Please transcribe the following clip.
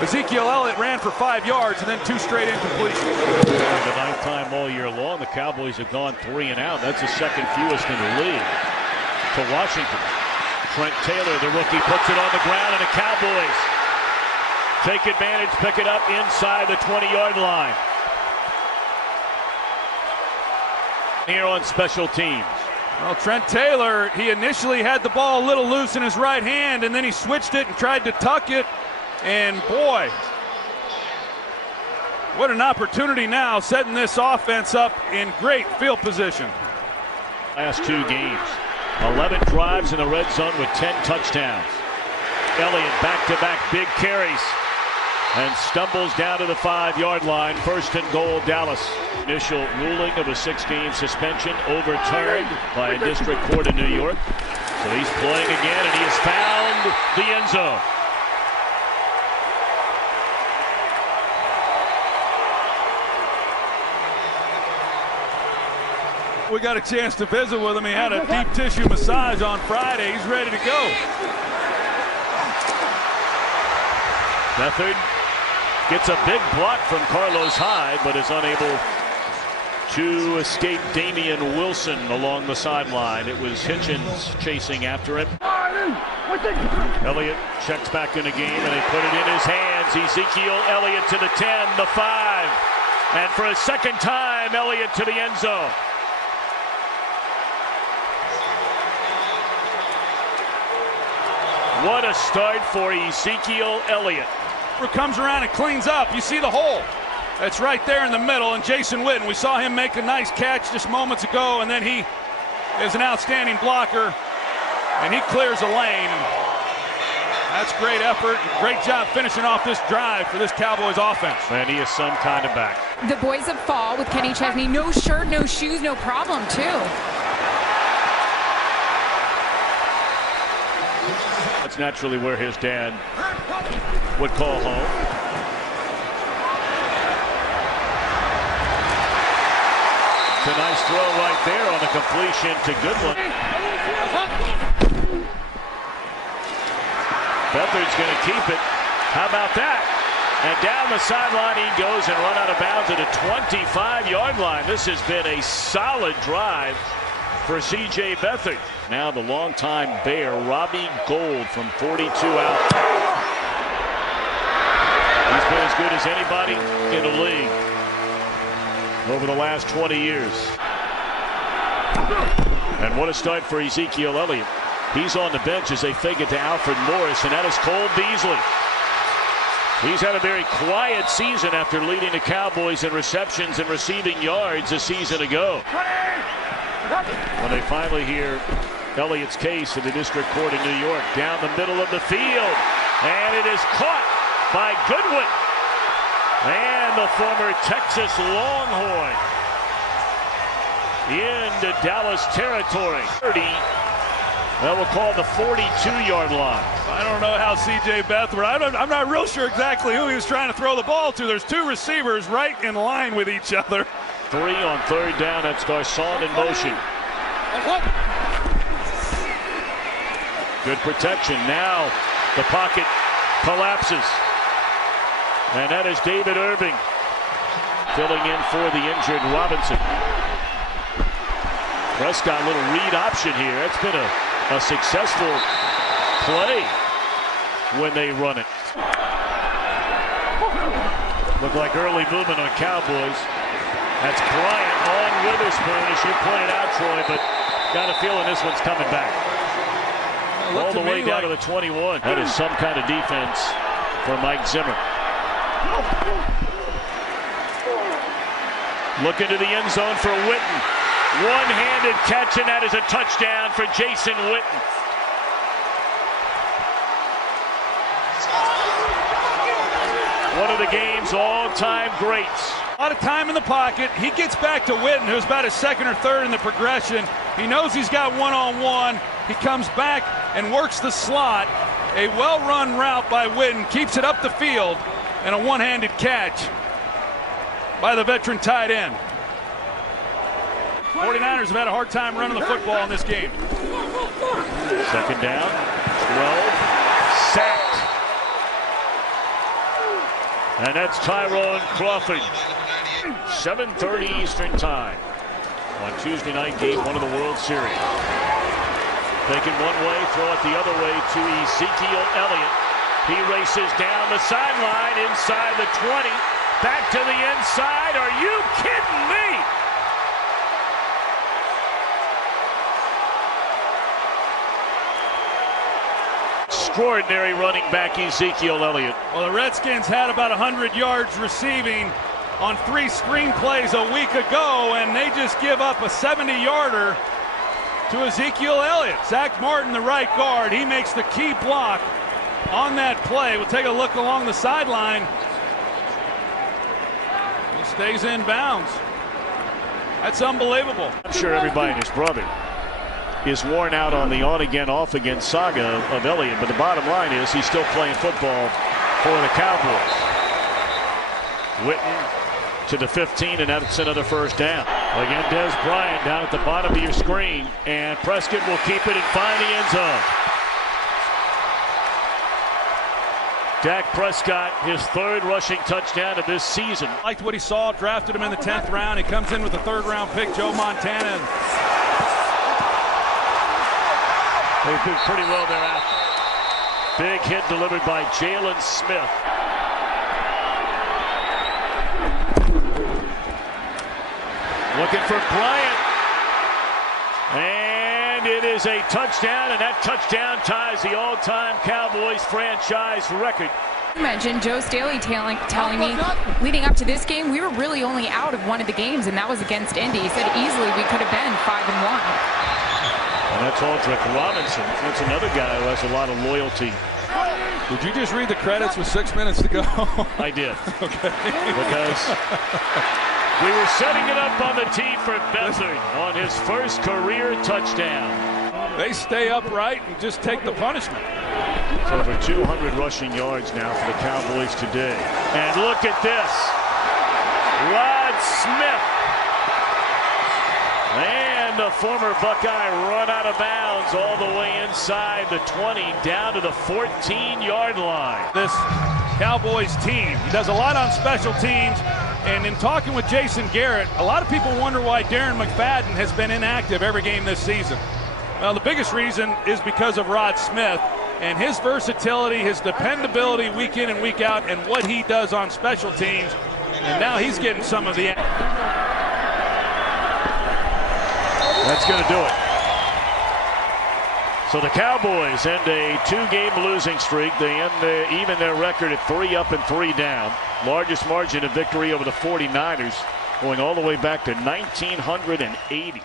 Ezekiel Elliott ran for 5 yards and then 2 straight incompletions. The 9th time all year long, the Cowboys have gone 3 and out. That's the second fewest in the league to Washington. Trent Taylor, the rookie, puts it on the ground, and the Cowboys take advantage, pick it up inside the 20-yard line. Here on special teams. Well, Trent Taylor, he initially had the ball a little loose in his right hand, and then he switched it and tried to tuck it. And boy, what an opportunity now, setting this offense up in great field position. Last 2 games, 11 drives in the red zone with 10 touchdowns. Elliott back-to-back big carries and stumbles down to the 5-yard line. 1st and goal, Dallas. Initial ruling of a 6-game suspension overturned by a district court in New York. So he's playing again, and he has found the end zone. We got a chance to visit with him. He had a deep tissue massage on Friday. He's ready to go. Beathard gets a big block from Carlos Hyde, but is unable to escape Damian Wilson along the sideline. It was Hitchens chasing after him. Elliott checks back in the game, and they put it in his hands. Ezekiel Elliott to the 10, the 5, and for a second time, Elliott to the end zone. What a start for Ezekiel Elliott. Comes around and cleans up. You see the hole. That's right there in the middle. And Jason Witten, we saw him make a nice catch just moments ago, and then he is an outstanding blocker, and he clears a lane. That's great effort. Great job finishing off this drive for this Cowboys offense. And he is some kind of back. The boys of fall with Kenny Chesney. No shirt, no shoes, no problem, too. That's naturally where his dad would call home. It's a nice throw right there on the completion to Goodwin. Beathard's going to keep it. How about that? And down the sideline he goes and run out of bounds at a 25-yard line. This has been a solid drive for C.J. Beathard. Now the longtime Bear, Robbie Gould, from 42 out. He's been as good as anybody in the league over the last 20 years. And what a start for Ezekiel Elliott. He's on the bench as they fake it to Alfred Morris, and that is Cole Beasley. He's had a very quiet season after leading the Cowboys in receptions and receiving yards a season ago. When they finally hear Elliott's case in the district court in New York, down the middle of the field, and it is caught by Goodwin, and the former Texas Longhorn into Dallas territory. 30, that will call the 42-yard line. I don't know how C.J. Beathard, I'm not real sure exactly who he was trying to throw the ball to. There's 2 receivers right in line with each other. 3 on 3rd down. That's Garcon in motion. Good protection. Now the pocket collapses. And that is David Irving filling in for the injured Robinson. Prescott, a little read option here. It's been a successful play when they run it. Look like early movement on Cowboys. That's Bryant on Witherspoon, as you pointed out, Troy, but got a feeling this one's coming back. All the way down to the 21. That is some kind of defense for Mike Zimmer. Looking to the end zone for Witten. One-handed catch, and that is a touchdown for Jason Witten. One of the game's all-time greats. A lot of time in the pocket. He gets back to Witten, who's about his 2nd or 3rd in the progression. He knows he's got one-on-one. He comes back and works the slot. A well-run route by Witten, keeps it up the field, and a one-handed catch by the veteran tight end. 49ers have had a hard time running the football in this game. 2nd down, 12, sacked. And that's Tyrone Crawford. 7:30 Eastern time on Tuesday night, game 1 of the World Series. Taking one way, throw it the other way to Ezekiel Elliott. He races down the sideline inside the 20. Back to the inside. Are you kidding me? Extraordinary running back Ezekiel Elliott. Well, the Redskins had about 100 yards receiving on 3 screen plays a week ago, and they just give up a 70-yarder to Ezekiel Elliott. Zach Martin, the right guard, he makes the key block on that play. We'll take a look along the sideline. He stays in bounds. That's unbelievable. I'm sure everybody and his brother is worn out on the on-again, off-again saga of Elliott, but the bottom line is he's still playing football for the Cowboys. Witten to the 15, and that's another first down. Again, Des Bryant down at the bottom of your screen, and Prescott will keep it and find the end zone. Dak Prescott, his 3rd rushing touchdown of this season. Liked what he saw, drafted him in the 10th round. He comes in with the 3rd-round pick, Joe Montana. They've been pretty well thereafter. Big hit delivered by Jalen Smith. Looking for Bryant. And it is a touchdown, and that touchdown ties the all-time Cowboys franchise record. You mentioned Joe Staley telling me leading up to this game, we were really only out of one of the games, and that was against Indy. He said easily we could have been 5-1. And that's Aldrick Robinson. That's another guy who has a lot of loyalty. Did you just read the credits with 6 minutes to go? I did. Okay. Because we were setting it up on the tee for Beathard on his first career touchdown. They stay upright and just take the punishment. It's over 200 rushing yards now for the Cowboys today. And look at this. Rod Smith. And the former Buckeye run out of bounds all the way inside the 20 down to the 14-yard line. This Cowboys team, he does a lot on special teams. And in talking with Jason Garrett, a lot of people wonder why Darren McFadden has been inactive every game this season. Well, the biggest reason is because of Rod Smith and his versatility, his dependability week in and week out, and what he does on special teams. And now he's getting some of the... That's going to do it. So the Cowboys end a 2-game losing streak. They end even their record at 3 up and 3 down. Largest margin of victory over the 49ers, going all the way back to 1980.